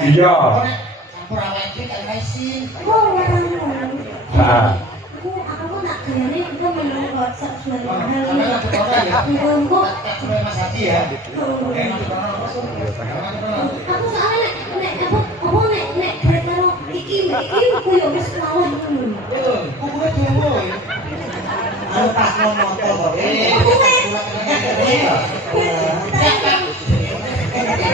Iya. Campur awet iki karo resin. Oh, warna. Nah. Aku nak gini itu menang WhatsApp suara mahal. Sampai nanti kota ya. Engko. Sampai Mas Hati ya. Aku soalnya nek kereta iki aku yo wis mawon. Kukuwe dawa ya. Aku pas ngomong motor kok.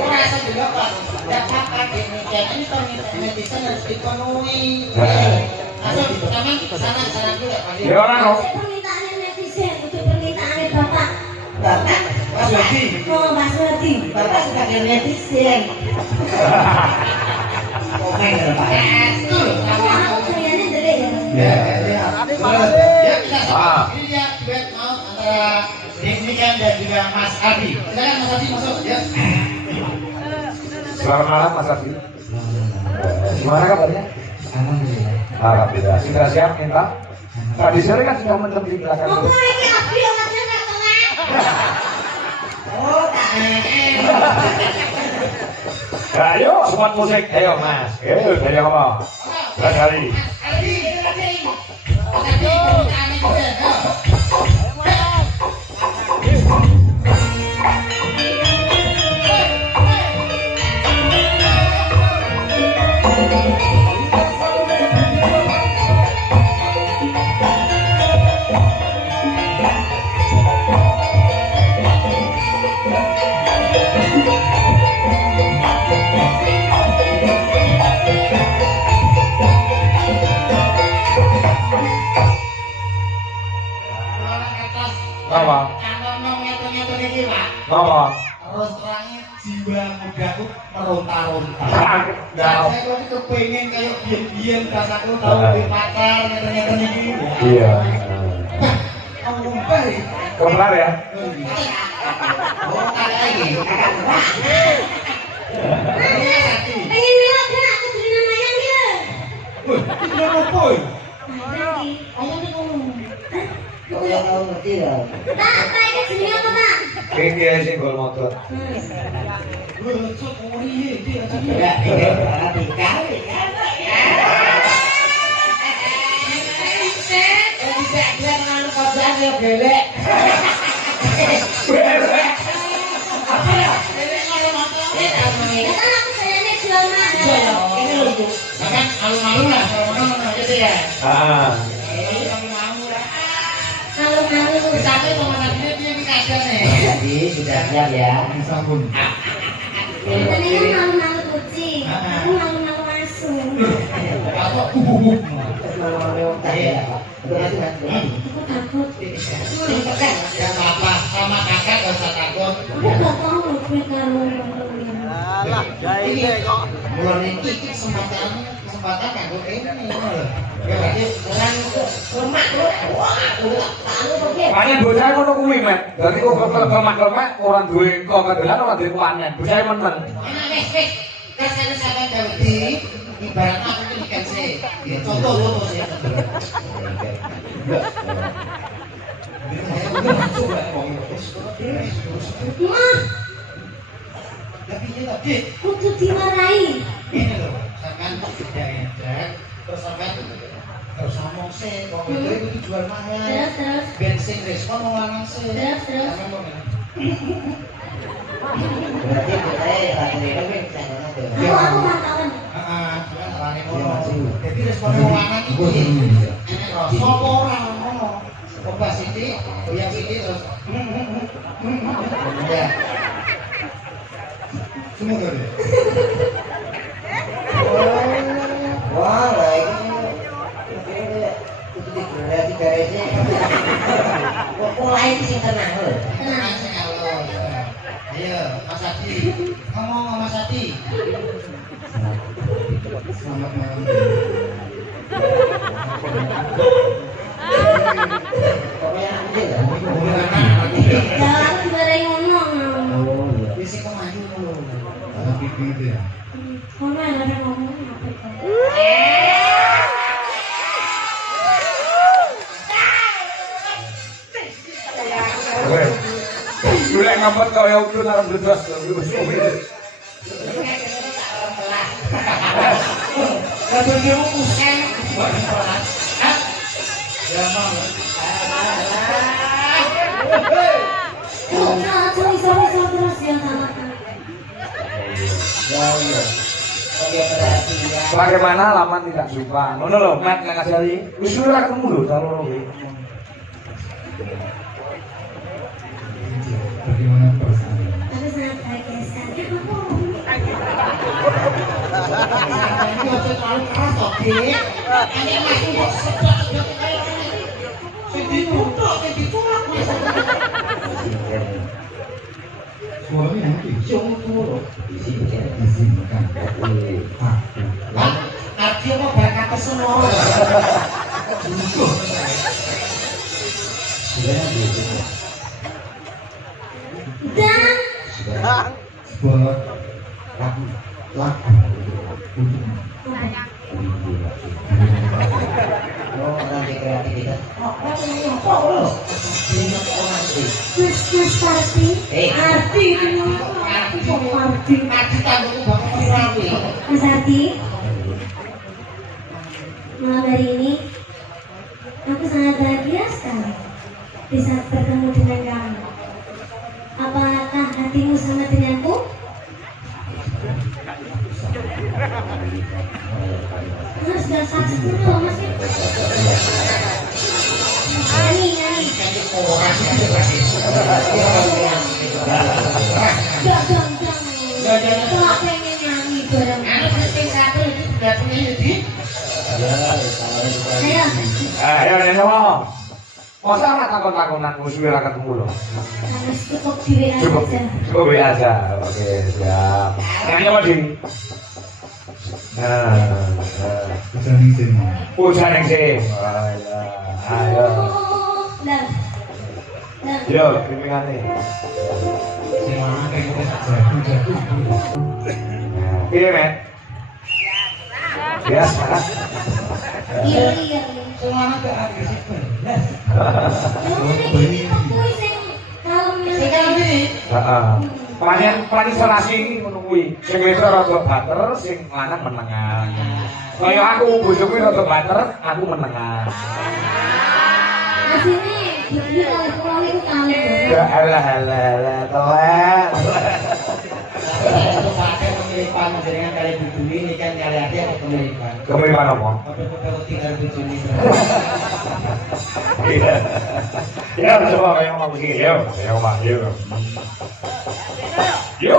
Ora iso juga pas. Ya kakak ini ini netizen harus dipenuhi. Langsung pertama sana dulu ya Pak. Ya orang kok. Permintaan netizen, itu permintaan Bapak. Bapak Mas Hati. Oh, Mas Hati. Bapak suka dengan netizen. Komen ya Pak. Betul. Aku kayaknya dere ya. Ya, ya kita ini dia duet mau antara Nikan dan juga Mas Adi. Silakan Mas Adi masuk ya. Selamat malam Mas Abi. Gimana kabarnya? Alhamdulillah. Alhamdulillah. Sudah siap minta? Tadi sore kan sudah mentem di belakang. Mau iki Abi yo ngadeg nang tengah. Oh, Ya, ayo semua musik. Ayo Mas. Ayo dari ngomong. Dari. Apa? Apa? Terus terangnya jiwa mudaku meronta-ronta. Nah, Saya kok kepengen kayak biyen-biyen rasaku tahu di pacar nyata-nyata iki. iya. Kamu ngumpul ya? Kembar ya? Oh, kali lagi. Pengen lihat ya aku jadi namayan dia. Wih, itu apa ya? Ayo nih ngomong. Kok yang tahu ngerti ya? Tak, apa ini jenenge apa tak? Ini dia sih gol motor. Wih, cok, ini dia aja. Ya, ini berarti kali kan. Bisa dia nganu kerjaan ya belek. Belek. Apa ya? Belek nganu motorin namanya. Ya kan aku kayaknya jual mahal. Ini lucu. Kan malu-malu lah, malu-malu gitu ya. Ah. Kamu mau lah. Malu-malu. Sampai sama nantinya dia ini kadang nih. Jadi sudah siap ya. Sabun. Katanya malu-malu kucing. Aku malu-malu masuk. Apa? Malu-malu tadi ya Pak. Aku takut. Gak apa-apa, sama kakak gak usah takut. Aku gak tahu loh gue kalau Alah, jahit kok. Bulan ini kesempatan kanggo ini loh. Ya berarti orang lemak loh. Wah, tahu oke. Panen bocah ngono kuwi, Mek. Dadi kok lemak-lemak ora duwe kekedelan ora duwe panen. Bocah men. Enak wis. Kasane sampean dawuh ibarat aku iki dikase. Ya contoh sih. Mah, Tapi ini tadi kudu dimarahi. ini loh, sampean tidak enak, terus sampean terus ngomong sih, kok itu dijual mahal. Terus. Bensin respon mau lanang sih. Terus. Sampean mau ngene. Berarti kita ini bisa Aku mantauan. Heeh, kan rane ngono. Jadi respon mau lanang iki enek rasa apa ora ngono. Coba sithik, goyang sithik terus. Ya. Semua tadi. Wah, lah ini itu digerati garese. Kok lain sing tenang lho. Tenang sing Allah. Ayo, Mas Adi. Ngomong Mas Adi. Selamat malam. Pokoknya nanti lah. Jangan dimarahi ngomong. Oh, iya. Wis kok maju lho. Tapi gitu ya. Ngomong ada ngomong apa itu? Oke. Lu lek ngempet kaya udah nang bledas. Lalu dia mau pusing, buat kelas. Ya mau. Sorry terus ya sama. Ya ya. Dia perhatian. Bagaimana laman tidak suka? Ngono lho, Mat nang asali. Wis ora ketemu lho karo loro. Bagaimana perasaan? Aku sangat bahagia sekali. Ini waktu terlalu keras kok, Dik. Ini masih kok sedot-sedot kayak sing dituthuk, sing ditulak. Suami nanti Jungkur. izinkan aku. Arti apa bakal kesenor. Sudah nanti Dan buat lagu Oh, nanti kreativitas. Oh, ini apa lo? Ini apa nanti? Mas Parti, Arti, Arti, Arti tanggung bakal rapi. Mas Arti, malam hari ini aku sangat bahagia sekali bisa bertemu dengan kamu. Apakah hatimu sama denganku? Mas sudah saksi dulu loh mas. Nyanyi. Jangan. Kalau pengen nyanyi bareng. Ayo. Ayo nek ngomong. Masa ora takon-takonan wis ora ketemu lho. Mas cukup diri Cukup. aja. Cukup aja. Oke, siap. Nyanyi apa, Ding? bisa izin. Ujan yang sih. Ayo. Nah. Yo, pimpinane. Semangat kita jago. Piye, Met? Biasa. Iya. Semangat ke agresif belas. Heeh. Panisarasi iki ngono kuwi. Sing wedok rada bater, sing lanang menengan. Kaya aku bojoku rada bater, aku menengan. Asine iki kali itu kali. Ya alah telat. Untuk pakai pemilihan dengan kali berdua ini kan kali aja ada pemilihan. Kemiripan apa? Kalau tinggal berdua. Iya. Ya coba kayak ngomong begini, yo. Kayak ngomong, yo. Yo.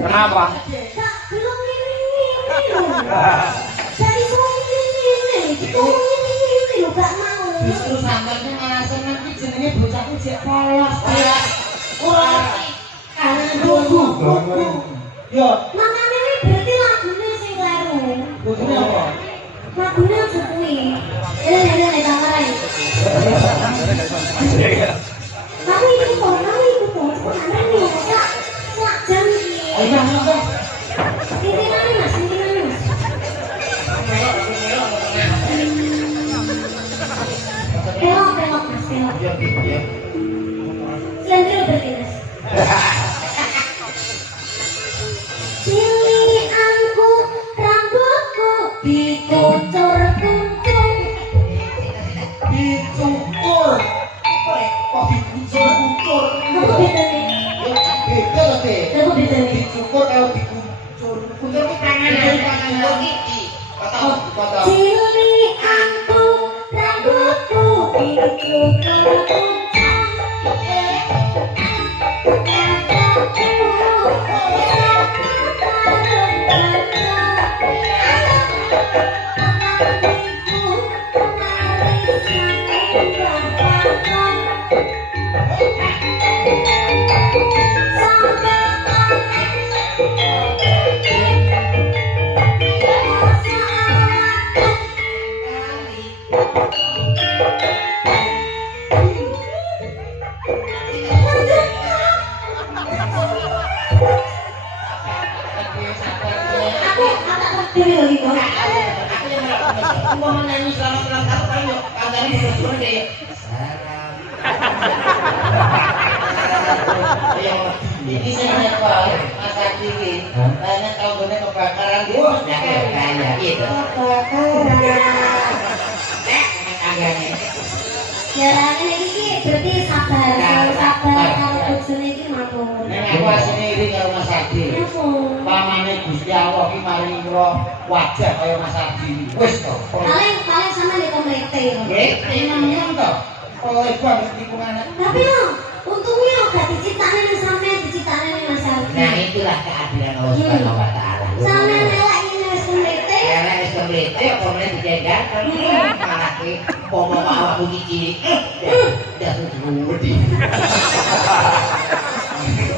Kenapa? Belum ini. Dari ini lho gak mau. Justru sampeyan malah seneng iki jenenge bocahku jek polos. Ora kangen tunggu. Yo, Makanya ini berarti lagunya sing kleru. bojone apa? Lagunya aja kuwi. Ini kamar ae. Kamu ikut kok, Mana nih? Sak jam iki. Ayo, ayo. Intinya Mas, intinya Mas. Belok Mas, belok. Iya, iya. Selanjutnya berarti Mas. Cilianku, rambutku dikucur kuncung. Dicukur. Kok dikucur-kucur? Kamu beda nih. Beda lho, Be. Kamu beda nih. Dicukur karo dikucur. Kucur ku tangan dari tangan iki. Kata. Cilianku, rambutku dikucur kuncung. Mau menyanyi selamat ulang tahun kan yuk kabarnya bener-bener kayak salam. Ini saya nepal Mas Adi ini banyak tahun bener kebakaran di rumahnya kayak gitu. Agaknya. Jarane iki berarti sabar, kalau bojone iki mampu. Nek aku asline iri karo Mas Adi. Pamane Gusti Allah ki maringi kula wajah kaya Mas Adi. Wis to. Paling sama di komplete. Nggih, emang to. Kalau iku harus lingkungan. Tapi lo, untungnya gak diciptakan yang sampai diciptakan yang Mas Ardi. Nah itulah keadilan Allah Subhanahu wa taala. Sampai melak ini wis komplete. Karena wis komplete apa meneh dijaga. Malah ki pomo awakku iki. Dah wedi.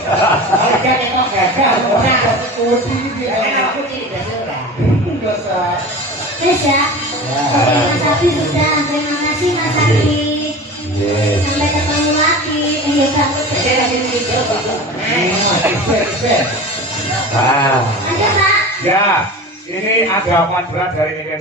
Harga kita gagal, ora wedi iki. Aku cilik dah ora. Dosa. Yes ya. Oke Mas Ardi sudah. Terima kasih Mas Ardi. Sampai ketemu lagi. Iya Kak. Saya lagi mikir kok. Nah, Ah. Ada Kak. Ya, ini ada aman berat dari Nike